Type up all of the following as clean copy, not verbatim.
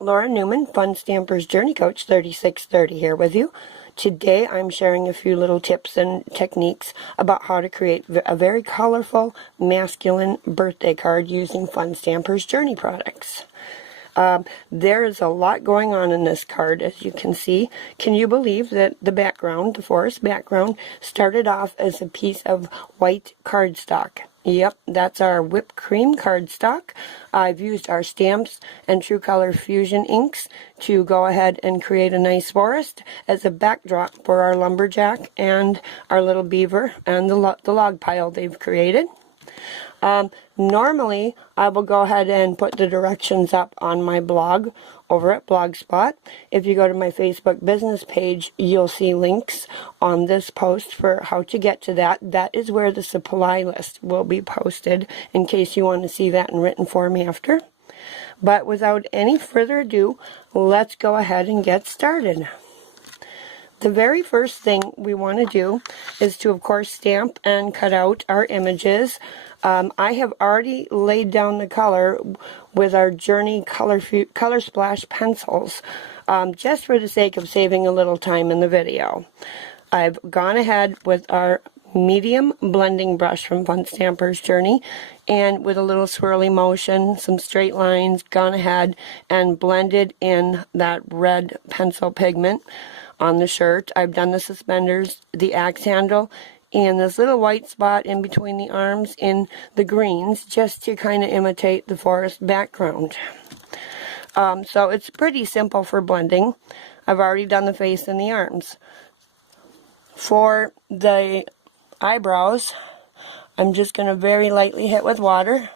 Laura Neumann, Fun Stampers Journey Coach 3630 here with you. Today I'm sharing a few little tips and techniques about how to create a very colorful masculine birthday card using Fun Stampers Journey products. There is a lot going on in this card, as you can see. Can you believe that the background, the forest background, started off as a piece of white cardstock? Yep, that's our whipped cream cardstock. I've used our stamps and True Color Fusion inks to go ahead and create a nice forest as a backdrop for our lumberjack and our little beaver and the log pile they've created. Normally, I will go ahead and put the directions up on my blog over at Blogspot. If you go to my Facebook business page, you'll see links on this post for how to get to that. That is where the supply list will be posted in case you want to see that in written form after. But without any further ado, let's go ahead and get started. The very first thing we want to do is to, of course, stamp and cut out our images. I have already laid down the color with our Journey Color Splash pencils, just for the sake of saving a little time in the video. I've gone ahead with our medium blending brush from Fun Stampers Journey, and with a little swirly motion, some straight lines, gone ahead and blended in that red pencil pigment on the shirt. I've done the suspenders, the axe handle, and this little white spot in between the arms in the greens, just to kind of imitate the forest background. So it's pretty simple for blending. I've already done the face and the arms. For the eyebrows, I'm just going to very lightly hit with water.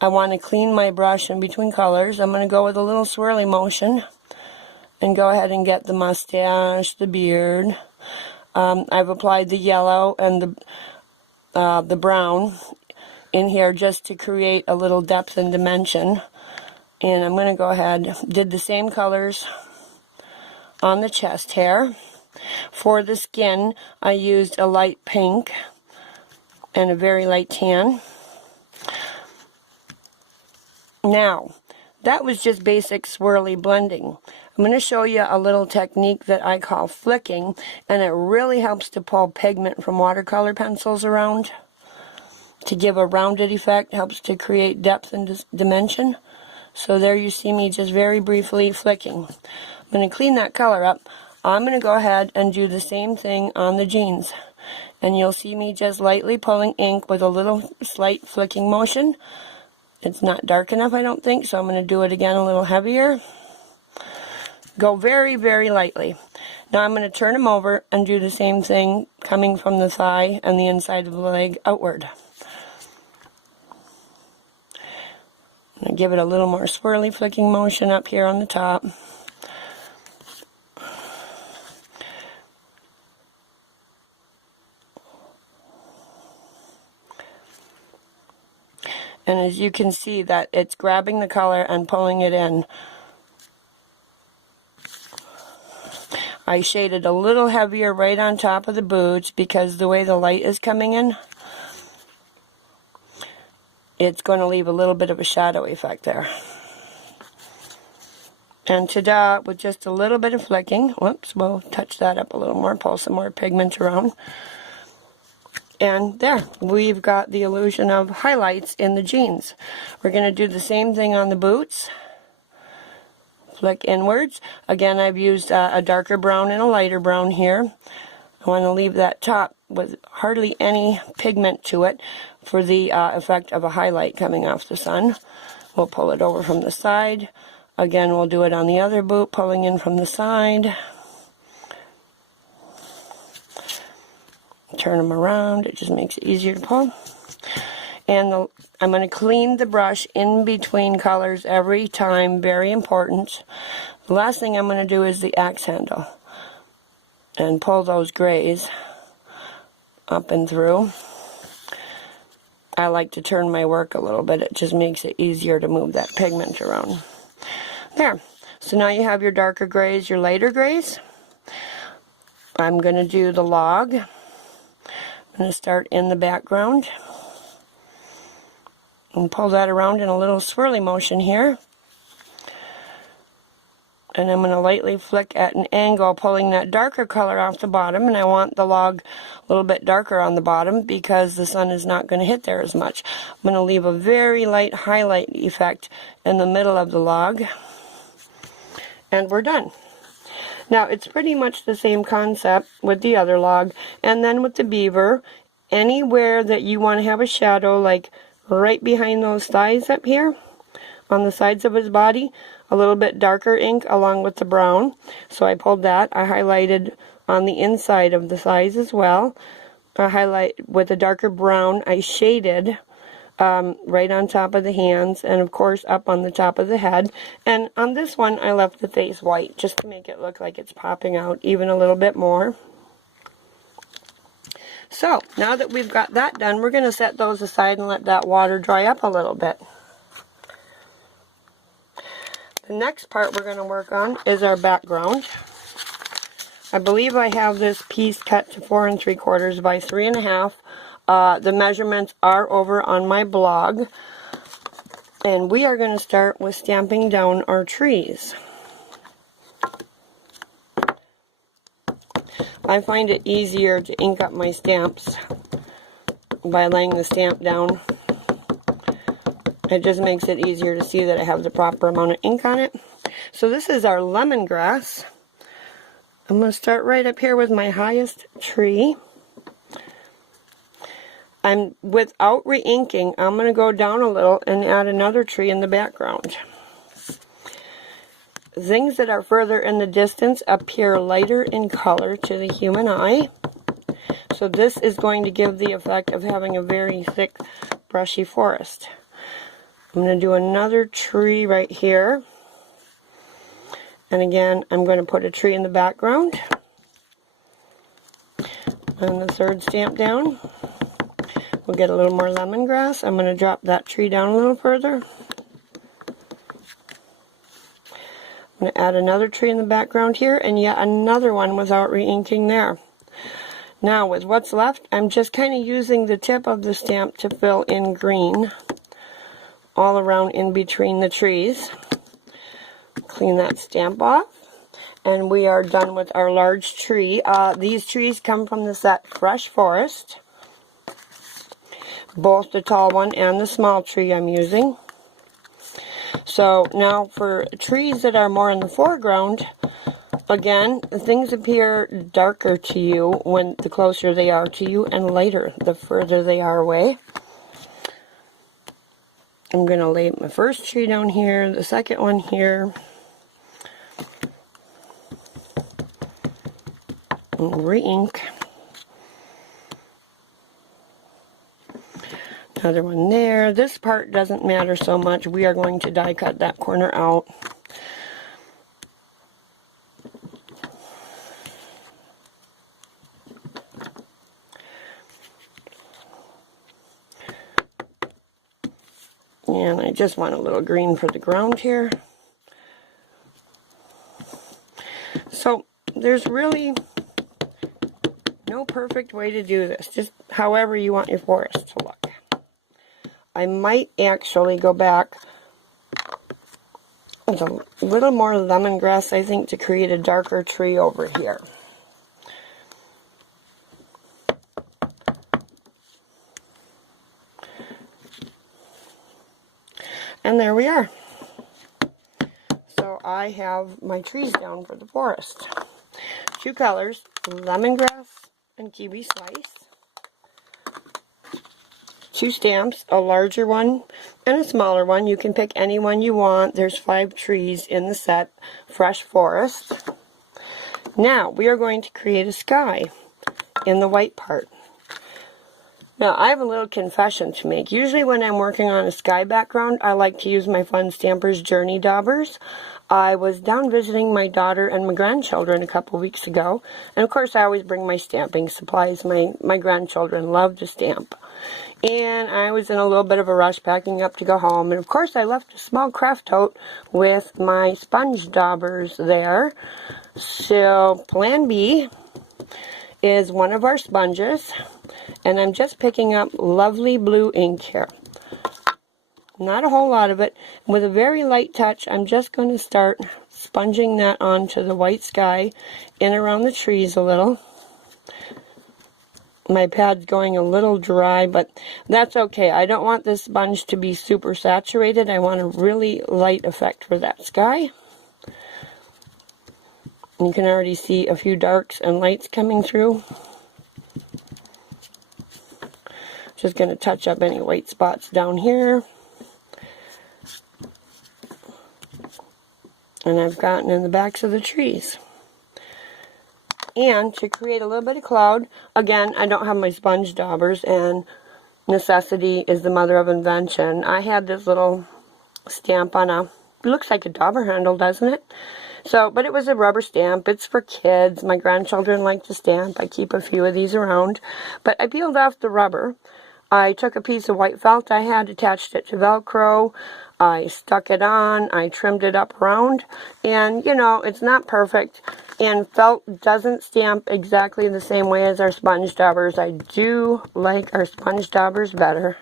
I want to clean my brush in between colors. I'm going to go with a little swirly motion and go ahead and get the mustache, the beard. I've applied the yellow and the brown in here just to create a little depth and dimension. And I'm going to go ahead, did the same colors on the chest hair. For the skin, I used a light pink and a very light tan. Now, that was just basic swirly blending. I'm going to show you a little technique that I call flicking, and it really helps to pull pigment from watercolor pencils around to give a rounded effect, helps to create depth and dimension. So there you see me just very briefly flicking. I'm going to clean that color up. I'm going to go ahead and do the same thing on the jeans, and you'll see me just lightly pulling ink with a little slight flicking motion. It's not dark enough, I don't think, so I'm going to do it again a little heavier. Go very, very lightly. Now I'm going to turn them over and do the same thing coming from the thigh and the inside of the leg outward. I'm going to give it a little more swirly flicking motion up here on the top. And as you can see, that it's grabbing the color and pulling it in. I shaded a little heavier right on top of the boots because the way the light is coming in, it's going to leave a little bit of a shadow effect there. And ta-da, with just a little bit of flicking, whoops, we'll touch that up a little more, pull some more pigment around. And there, we've got the illusion of highlights in the jeans. We're going to do the same thing on the boots. Flick inwards. Again, I've used a darker brown and a lighter brown here. I want to leave that top with hardly any pigment to it for the effect of a highlight coming off the sun. We'll pull it over from the side. Again, we'll do it on the other boot, pulling in from the side. Turn them around. It just makes it easier to pull. And I'm going to clean the brush in between colors every time, very important. The last thing I'm going to do is the axe handle. And pull those grays up and through. I like to turn my work a little bit. It just makes it easier to move that pigment around. There. So now you have your darker grays, your lighter grays. I'm going to do the log. I'm going to start in the background. And pull that around in a little swirly motion here. And I'm going to lightly flick at an angle, pulling that darker color off the bottom. And I want the log a little bit darker on the bottom because the sun is not going to hit there as much. I'm going to leave a very light highlight effect in the middle of the log. And we're done. Now, it's pretty much the same concept with the other log. And then with the beaver, anywhere that you want to have a shadow, like right behind those thighs up here, on the sides of his body, a little bit darker ink along with the brown. So I pulled that. I highlighted on the inside of the thighs as well. I highlight with a darker brown. I shaded right on top of the hands, and of course up on the top of the head. And on this one, I left the face white just to make it look like it's popping out even a little bit more. So now that we've got that done, we're going to set those aside and let that water dry up a little bit. The next part we're going to work on is our background. I believe I have this piece cut to 4 3/4 by 3 1/2. The measurements are over on my blog. And we are going to start with stamping down our trees. I find it easier to ink up my stamps by laying the stamp down. It just makes it easier to see that I have the proper amount of ink on it. So this is our lemongrass. I'm going to start right up here with my highest tree. And without re-inking, I'm going to go down a little and add another tree in the background. Things that are further in the distance appear lighter in color to the human eye. So this is going to give the effect of having a very thick, brushy forest. I'm going to do another tree right here. And again, I'm going to put a tree in the background. And the third stamp down. We'll get a little more lemongrass. I'm going to drop that tree down a little further. I'm going to add another tree in the background here, and yet another one without re-inking there. Now, with what's left, I'm just kind of using the tip of the stamp to fill in green all around in between the trees. Clean that stamp off, and we are done with our large tree. These trees come from the set Fresh Forest, both the tall one and the small tree I'm using. So now for trees that are more in the foreground, again, things appear darker to you when the closer they are to you, and lighter the further they are away. I'm going to lay my first tree down here, the second one here, and re-ink. Another one there. This part doesn't matter so much. We are going to die cut that corner out. And I just want a little green for the ground here. So there's really no perfect way to do this, just however you want your forest to look. I might actually go back with a little more lemongrass, I think, to create a darker tree over here. And there we are. So I have my trees down for the forest. 2 colors, lemongrass and kiwi slice. 2 stamps, a larger one and a smaller one. You can pick any one you want. There's 5 trees in the set, Fresh Forest. Now, we are going to create a sky in the white part. Now, I have a little confession to make. Usually when I'm working on a sky background, I like to use my Fun Stampers Journey daubers. I was down visiting my daughter and my grandchildren a couple weeks ago. And of course, I always bring my stamping supplies. My grandchildren love to stamp. And I was in a little bit of a rush packing up to go home. And of course, I left a small craft tote with my sponge daubers there. So, Plan B is one of our sponges. And I'm just picking up lovely blue ink here. Not a whole lot of it. With a very light touch, I'm just going to start sponging that onto the white sky and around the trees a little. My pad's going a little dry, but that's okay. I don't want this sponge to be super saturated. I want a really light effect for that sky. You can already see a few darks and lights coming through. Just going to touch up any white spots down here. And I've gotten in the backs of the trees. And to create a little bit of cloud, again, I don't have my sponge daubers, and necessity is the mother of invention. I had this little stamp on it looks like a dauber handle, doesn't it? So, but it was a rubber stamp. It's for kids. My grandchildren like to stamp. I keep a few of these around. But I peeled off the rubber. I took a piece of white felt I had, attached it to Velcro. I stuck it on. I trimmed it up around. And, you know, it's not perfect. And felt doesn't stamp exactly the same way as our sponge daubers. I do like our sponge daubers better.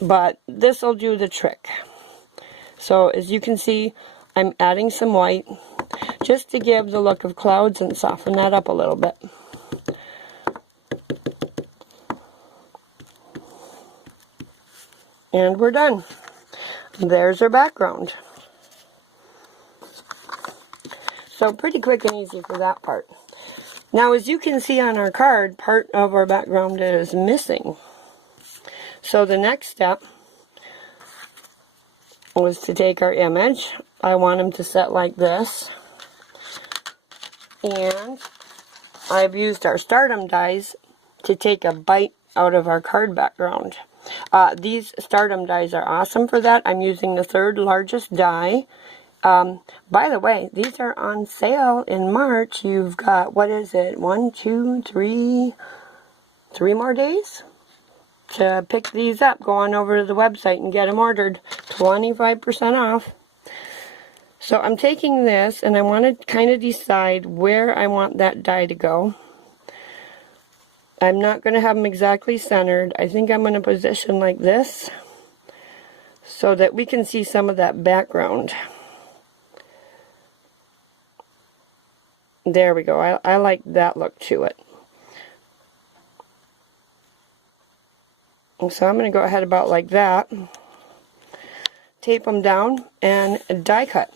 But this will do the trick. So, as you can see, I'm adding some white just to give the look of clouds and soften that up a little bit. And we're done. There's our background. So pretty quick and easy for that part. Now, as you can see on our card, part of our background is missing. So the next step was to take our image. I want them to set like this. And I've used our stardom dies to take a bite out of our card background. These stardom dies are awesome for that. I'm using the third largest die. By the way, these are on sale in March. You've got, what is it, 1, 2, 3 more days to pick these up. Go on over to the website and get them ordered. 25% off. So I'm taking this and I want to kind of decide where I want that die to go. I'm not going to have them exactly centered. I think I'm going to position like this so that we can see some of that background. There we go. I like that look to it. So I'm going to go ahead about like that. Tape them down and die cut.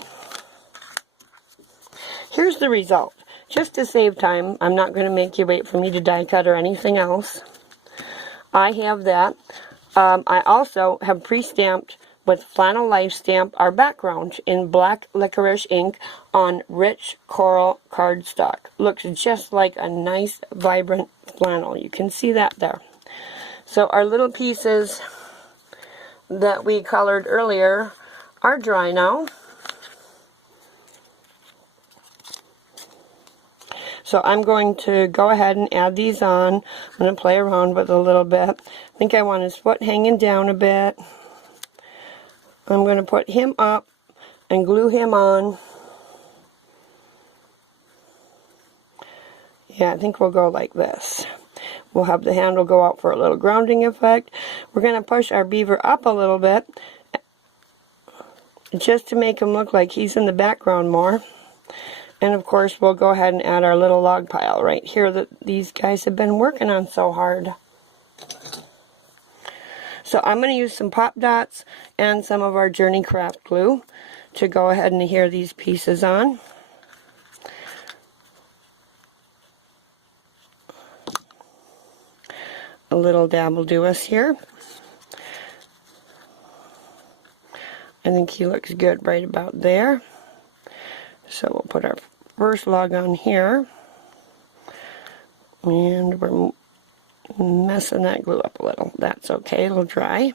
Here's the result. Just to save time, I'm not going to make you wait for me to die cut or anything else. I have that. I also have pre-stamped with Flannel Life Stamp our background in black licorice ink on rich coral cardstock. Looks just like a nice vibrant flannel. You can see that there. So our little pieces that we colored earlier are dry now. So I'm going to go ahead and add these on. I'm going to play around with it a little bit. I think I want his foot hanging down a bit. I'm going to put him up and glue him on. Yeah, I think we'll go like this. We'll have the handle go out for a little grounding effect. We're going to push our beaver up a little bit just to make him look like he's in the background more. And of course, we'll go ahead and add our little log pile right here that these guys have been working on so hard. So I'm going to use some pop dots and some of our Journey Craft glue to go ahead and adhere these pieces on. A little dab will do us here. I think he looks good right about there. So we'll put our first log on here. And we're messing that glue up a little. That's okay, it'll dry.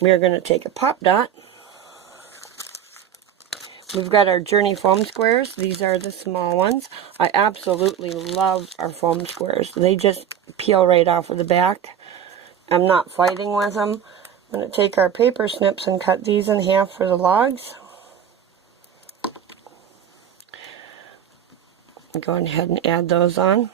We are going to take a pop dot. We've got our Journey foam squares. These are the small ones. I absolutely love our foam squares. They just peel right off of the back. I'm not fighting with them. I'm going to take our paper snips and cut these in half for the logs. I'm going ahead and add those on.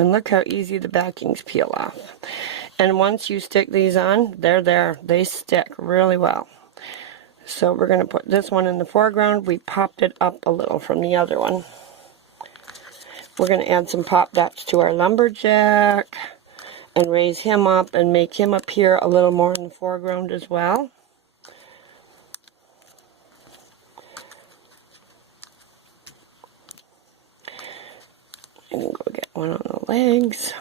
And look how easy the backings peel off. And once you stick these on, they're there. They stick really well. So we're going to put this one in the foreground. We popped it up a little from the other one. We're going to add some pop dots to our lumberjack and raise him up and make him appear a little more in the foreground as well. And go get one on the legs.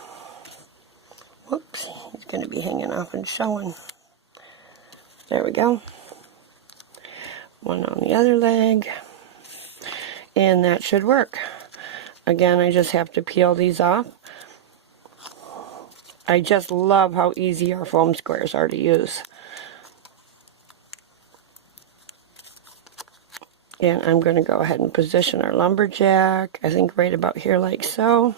Whoops, he's going to be hanging off and showing. There we go. One on the other leg. And that should work. Again, I just have to peel these off. I just love how easy our foam squares are to use. And I'm going to go ahead and position our lumberjack, I think right about here like so.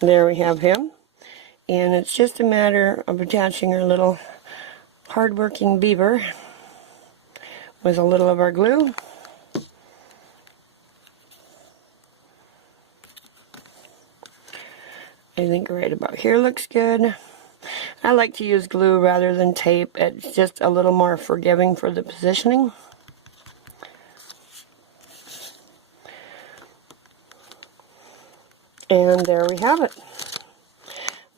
There we have him. And it's just a matter of attaching our little hard-working beaver with a little of our glue. I think right about here looks good. I like to use glue rather than tape. It's just a little more forgiving for the positioning. And there we have it.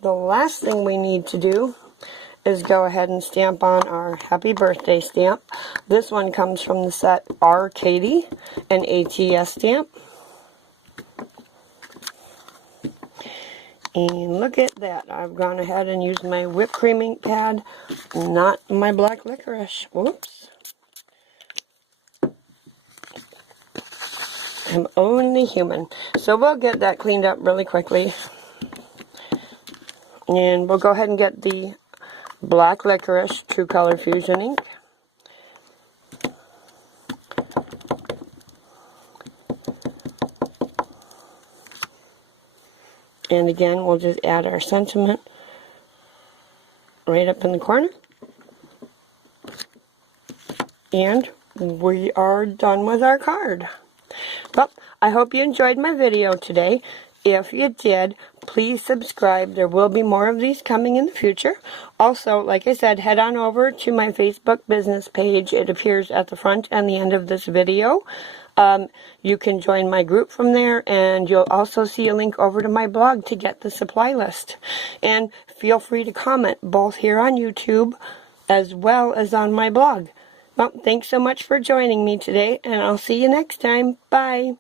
The last thing we need to do is go ahead and stamp on our happy birthday stamp. This one comes from the set R. Katie, an ATS stamp. And look at that. I've gone ahead and used my whipped cream ink pad, not my black licorice. Whoops. I'm only human. So we'll get that cleaned up really quickly. And we'll go ahead and get the black licorice True Color Fusion ink. And again, we'll just add our sentiment right up in the corner. And we are done with our card. Well, I hope you enjoyed my video today. If you did, please subscribe. There will be more of these coming in the future. Also, like I said, head on over to my Facebook business page. It appears at the front and the end of this video. You can join my group from there, and you'll also see a link over to my blog to get the supply list. And feel free to comment both here on YouTube as well as on my blog. Well, thanks so much for joining me today, and I'll see you next time. Bye.